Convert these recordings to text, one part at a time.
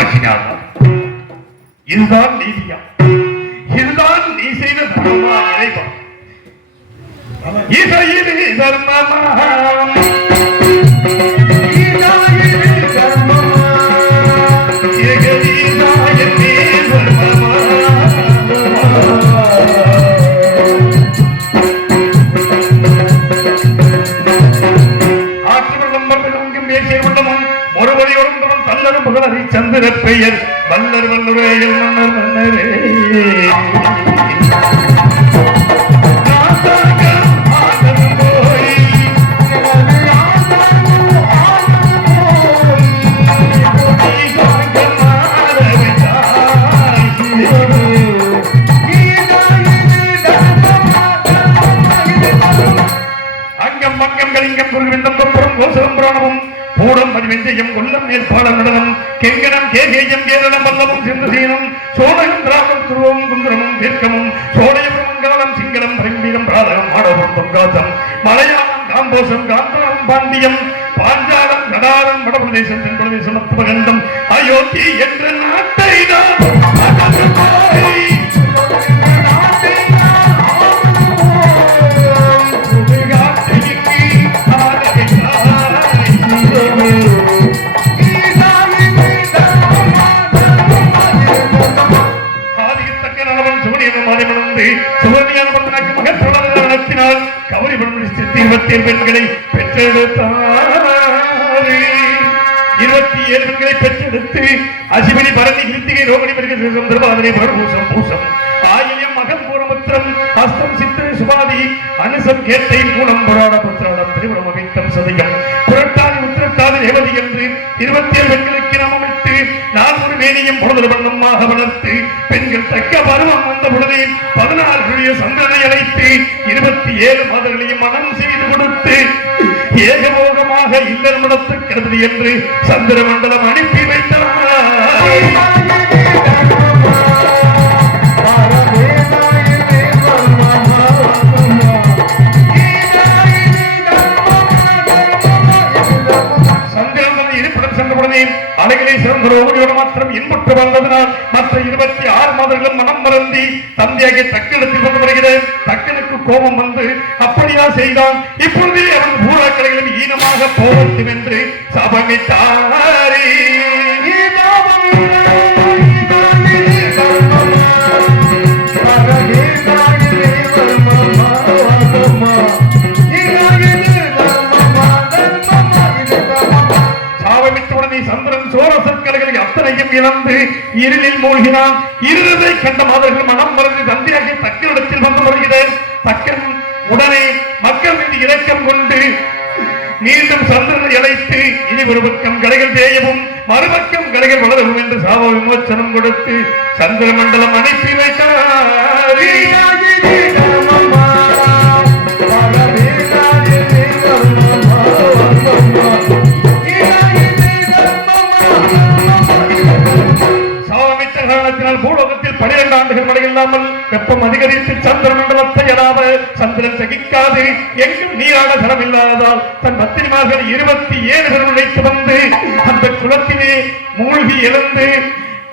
ஆக்கினார் இதுதான் நீதியா? இதுதான் நீ செய்த தர்மா இறைவன் புகழறி சந்திர பெயர். வல்லர் வல்லுரையில் மன்னர் மன்னரே. அங்கம் பங்கம் கலிங்கம் புரிவிந்தம் கொப்புறம் கோசலம் புராணமும் பூடம் மதிவெஞ்சையும் கொல்லம் நேர்பாளம் நடனம். கெங்கனம் கேகேயம் கேரளம் வல்லமும் சிந்தசீனம் சோழகம் திராமம் துருவம் குந்திரமும் தீர்க்கமும் சோழையபுரம் மங்கலம் சிங்களம் பிரம்பீரம் பிராதகம் ஆடவம் தொங்காசம் மலையாளம் காம்போசம் காந்தாரம் பாண்டியம். பாஞ்சாலம் கடாலம் வடபிரதேசம் தென்பிரதேசம் மத்துவகண்டம் அயோத்தி என்ற நாட்டை தான் அகன்று பெண்களை பெற்றெடுத்தாரே. இருபத்தி ஏழு பெண்களை பெற்றெடுத்து அசிமணி பரணி கிருத்திகை ரோகிணி மிருகசேஷம் திருவாதிரை பரபூசம் பூசம். ஆயியம் மகம் பூரமுத்திரம் அஸ்தம் சித்திர சுபாதி அனுசம் கேட்டை மூலம் புராண புத்திராடம் திரிபுரம் அவித்தம் சதயம் புரட்டாதி உத்திரட்டாதி ரேவதி என்று இருபத்தி ஏழு பெண்களுக்கு நாம் அமைத்து ஒரு மேனியும் பொழுது வண்ணமாக வளர்த்து பெண்கள் தக்க பருவம் வந்த பொழுதே பதினாறு சந்தனை அழைத்து இருபத்தி ஏழு மாதங்களையும் மனம் செய்து ஏகபோகமாக இல்லறம் நடத்துகிறது என்று சந்திரமண்டலம் அனுப்பி வைத்தார் சந்திரன் தனது இருப்பிடம் சென்றவுடனே அலைகளை சிறந்த ரோகியோடு மாத்திரம் இன்புற்று வந்ததனால் மற்ற இருபத்தி ஆறு மாதங்களும் மனம் மறந்தி தந்தையாகிய தக்கனத்தில் கொண்டு வருகிறது தக்கனுக்கு கோபம் வந்து அப்படிதான் செய்தான். இப்பொழுது அவன் பூராக்களைகளும் ஈனமாக போகட்டும் என்று சபமித்தாரே சந்திரன் சோழ சர்க்கரைகளை அத்தனையும் இழந்து இருளில் மூழ்கினான். இருளதை கண்ட மாதர்கள் மனம் மறந்து மறுபக்கம் கலைகள் என்று சாப விமோச்சனம் கொடுத்து சந்திர மண்டலம் அனுப்பி வைத்தார். காரணத்தினால் பூலோகத்தில் பனிரெண்டு ஆண்டுகள் மழை இல்லாமல் வெப்பம் அதிகரித்து சந்திர மண்டலத்தை எழாத சந்திரன் சகிக்காது. எங்கும் நீராட தரம் இல்லாததால் தன் பத்திரிமார்கள் இருபத்தி ஏழு பேர் உழைத்து வந்து அந்த குளத்திலே மூழ்கி இழந்து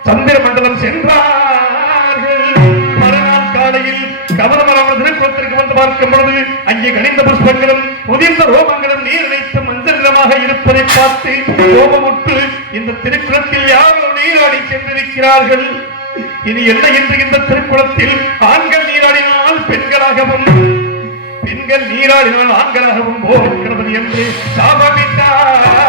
சந்திர மண்டலம் சென்றார்கள். மறுநாள் காலையில் கவனமராமல் திருக்குளத்திற்கு வந்து பார்க்கும் பொழுது அங்கே கணிந்த புஷ்பங்களும் உதிர்ந்த ரோமங்களும் நீர் நினைத்து மஞ்சள் நிறமாக இருப்பதை பார்த்து கோபமுற்று இந்த திருக்குளத்தில் யாரோ நீராடி சென்றிருக்கிறார்கள். இனி என்ன என்று இந்த திருக்குளத்தில் ஆண்கள் நீராடினால் பெண்களாகவும் பெண்கள் நீராடினால் ஆண்களாகவும் போகிறது என்று சாபமிட்டார்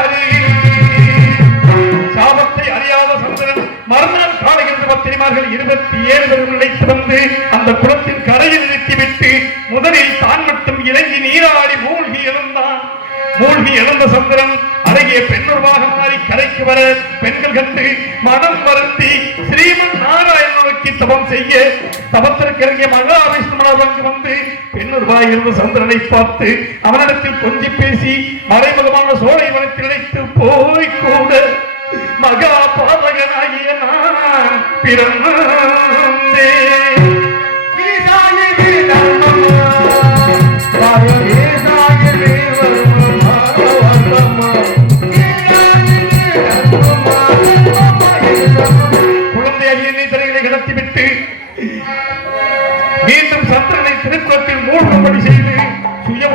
கண்டு மனம் வருத்தி ஸ்ரீமன் நாராயண நோக்கி தபம் செய்ய தபத்திற்கு இறங்கிய மகாவிஷ்ணுமனவங்கு வந்து பெண்ணுருவாய் இருந்த சந்திரனை பார்த்து அவனிடத்தில் கொஞ்சி பேசி மறைமுகமான சோழை மனத்தில் இழைத்து போய் கூட மகா பாதகனாகிய நான் பிறந்தான்.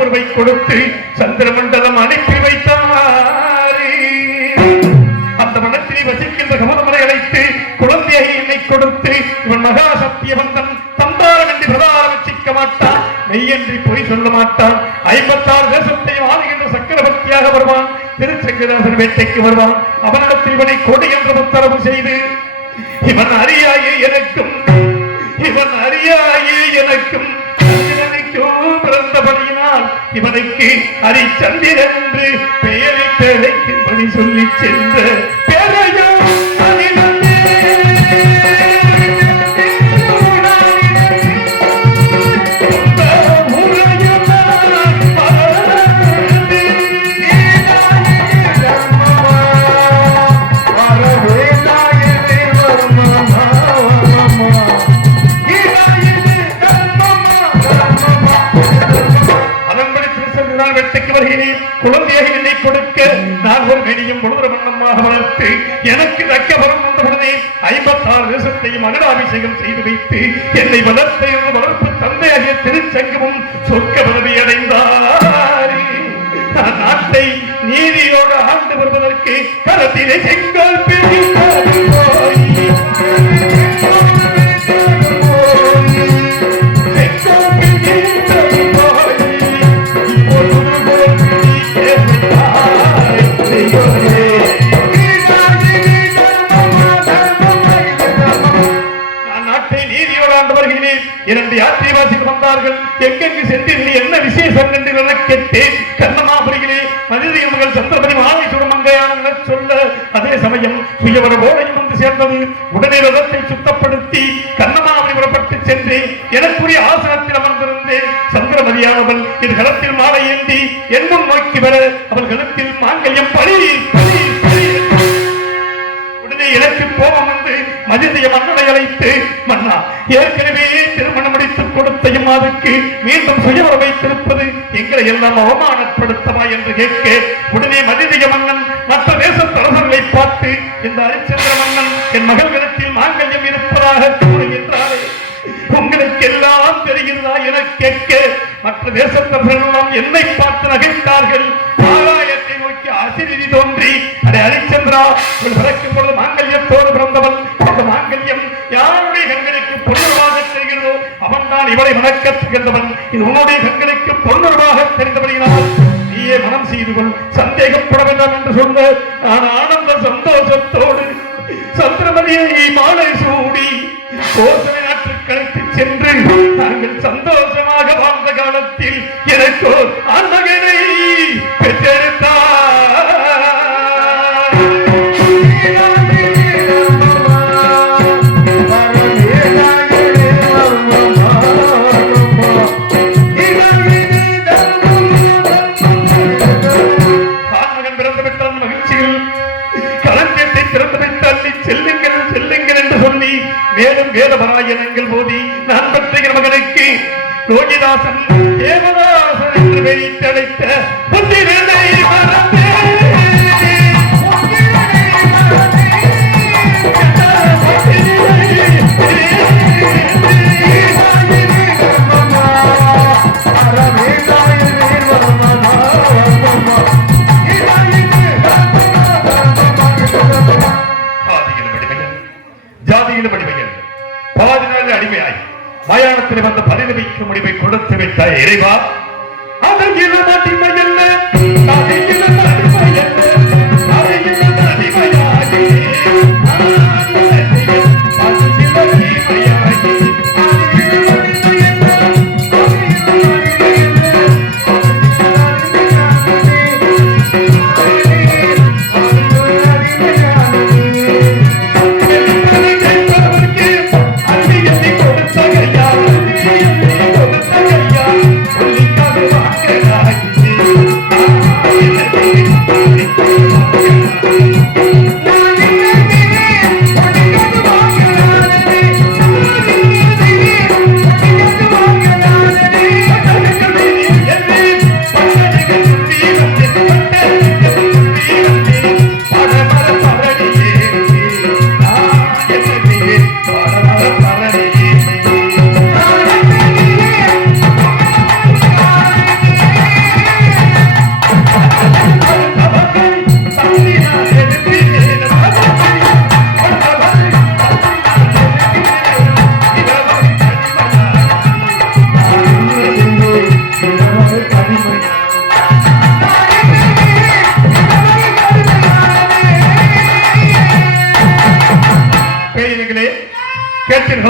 போர்வை கொடுத்து சந்திரமண்டலம் அனுப்பி வைத்தாரே அந்த மனத்தில் வசிக்கின்ற கமலமலை அழைத்து குழந்தையை என்னை கொடுத்து இவன் மகா சத்தியவந்தன் தந்தாரம் என்று பிரதாரம் வச்சிக்க மாட்டான். மெய்யன்றி பொய் சொல்ல மாட்டான். ஐம்பத்தாறு தேசத்தை ஆளுகின்ற சக்கரவர்த்தியாக வருவான். திருச்சங்கராசன் வேட்டைக்கு வருவான். அவனிடத்தில் இவனை கொடு என்று உத்தரவு செய்து இவன் அறியாயே எனக்கும் இவன் அறியாயே எனக்கும் இவனுக்கு ஹரிச்சந்திரன் என்று பெயரிட்டு அழைக்கும்படி சொல்லி சென்ற நான் குழந்தையாக என்னை கொடுக்க நான் ஒரு நெடியும் பொழுது வண்ணமாக வளர்த்து எனக்கு தக்க வரம் வந்தவுடனே ஐம்பத்தாறு தேசத்தையும் அகடாபிஷேகம் செய்து வைத்து என்னை வளர்த்த வளர்ப்பு தந்தையாகிய திருச்சங்கமும் சொர்க்க பதவி அடைந்தார். நாட்டை நீதியோடு ஆண்டு வருவதற்கு கரத்திலே செங்கல் பிடித்தார் உடனே ரதத்தை சுத்தப்படுத்தி கண்ணமாபுரி புறப்பட்டு சென்று எனக்குரிய ஆசனத்தில் அமர்ந்திருந்தேன் சந்திரமதியானவள் இது களத்தில் மாலை ஏந்தி என் முன் நோக்கி வர அவள் கழுத்தில் மாங்கல்யம் பழி பழி பழி உடனே எனக்கு கோபம் வந்து மதிதைய மன்னனை அழைத்து மன்னா ஏற்கனவே திருமணம் முடித்துக் கொடுத்த இம்மாதுக்கு மீண்டும் சுயவர வைத்திருப்பது எங்களை எல்லாம் அவமானப்படுத்தவா என்று கேட்க உடனே மதிதைய மன்னன் மற்ற தேசத் அரசர்களை பார்த்து இந்த ஹரிச்சந்திர மன்னன் என் மகள்களிடத்தில் மாங்கல்யம் இருப்பதாக கூறுகின்றாரே உங்களுக்கு எல்லாம் தெரிகிறதா என கேட்க மற்ற தேசத்தவர்கள் எல்லாம் என்னை பார்த்து நகைத்தார்கள். ஆகாயத்தை நோக்கி அசிரிதி தோன்றி அதை ஹரிச்சந்திரா பிறக்கும் பொழுது மாங்கல்யத்தோடு பிறந்தவன் அந்த மாங்கல்யம் யாருடைய கண்களுக்கு பொருளாக தெரிகிறதோ அவன் தான் இவளை வணக்க திகழ்ந்தவன். இது உன்னுடைய கண்களுக்கு பொருளாக தெரிந்தபடியினால் நீயே மனம் செய்து கொள். சந்தேகப்பட வேண்டாம் என்று சொன்ன நான் Gracias. இறைவா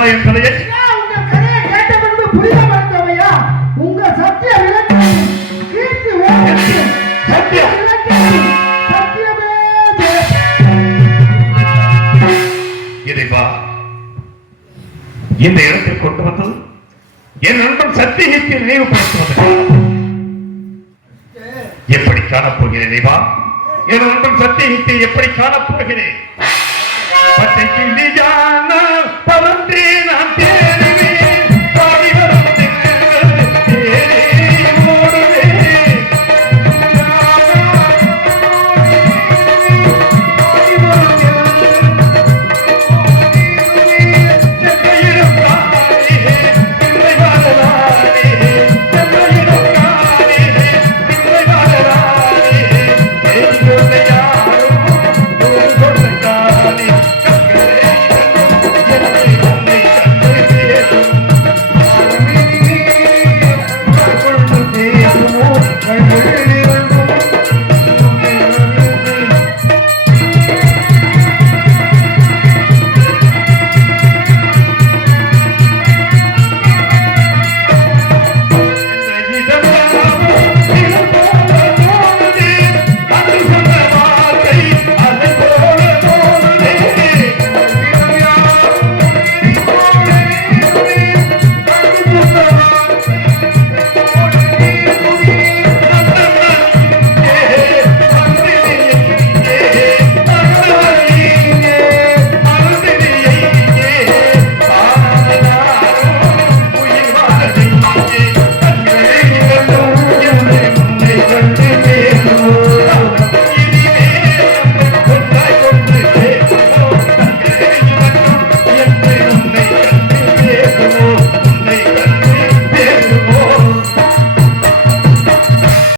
ஜெயம். இறைவா இந்த இடத்தில் கொண்டு வந்தது என் நண்பன் சத்தியத்தை நினைவுபடுத்துவது. எப்படி காணப்போகிறேன் இறைவா? என் நண்பன் சத்தியத்தை எப்படி காணப்போகிறேன்? பவன்றே நான் தேட